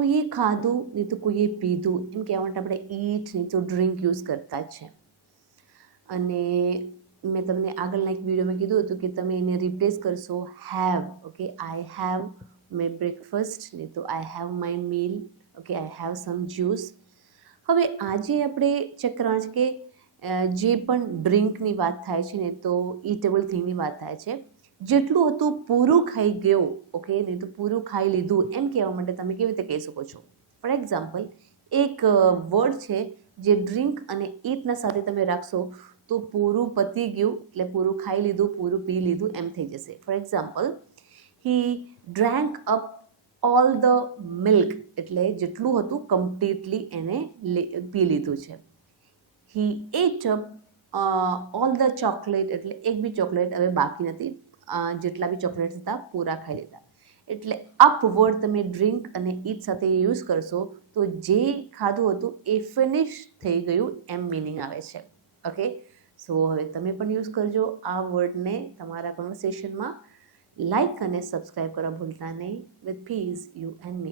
કોઈએ ખાધું નહીં તો કોઈએ પીધું, એમ કહેવા માટે આપણે ઈટ નહીં તો ડ્રિંક યુઝ કરતા જ છે. અને મેં તમને આગળના એક વિડીયોમાં કીધું હતું કે તમે એને રિપ્લેસ કરશો have. Okay, I have my breakfast, નહીં તો I have my meal. Okay, I have some juice. હવે આજે આપણે ચેક કરવાનું છે કે જે પણ ડ્રિંકની વાત થાય છે ને તો ઈટેબલ થિંગની વાત થાય છે. જેટલું હતું પૂરું ખાઈ ગયો, ઓકે, નહીં તો પૂરું ખાઈ લીધું, એમ કહેવા માટે તમે કેવી રીતે કહી શકો છો? ફોર એક્ઝામ્પલ, એક વર્ડ છે જે ડ્રિંક અને ઈટના સાથે તમે રાખશો તો પૂરું પતી ગયું એટલે પૂરું ખાઈ લીધું, પૂરું પી લીધું એમ થઈ જશે. For example, he drank up all the milk, એટલે જેટલું હતું કમ્પ્લીટલી એને પી લીધું છે. He ate up all the chocolate, એટલે એક બી ચોકલેટ હવે બાકી નથી, જેટલા બી ચોકલેટ્સ હતા પૂરા ખાઈ લીધા. એટલે અપ વર્ડ તમે ડ્રિંક અને ઈટ સાથે યુઝ કરશો તો જે ખાધું હતું એ ફિનિશ થઈ ગયું એમ મિનિંગ આવે છે. ઓકે, સો હવે તમે પણ યુઝ કરજો આ વર્ડને તમારા કન્વર્સેશનમાં. લાઇક અને સબસ્ક્રાઈબ કરવા ભૂલતા નહીં. With peace, you and me.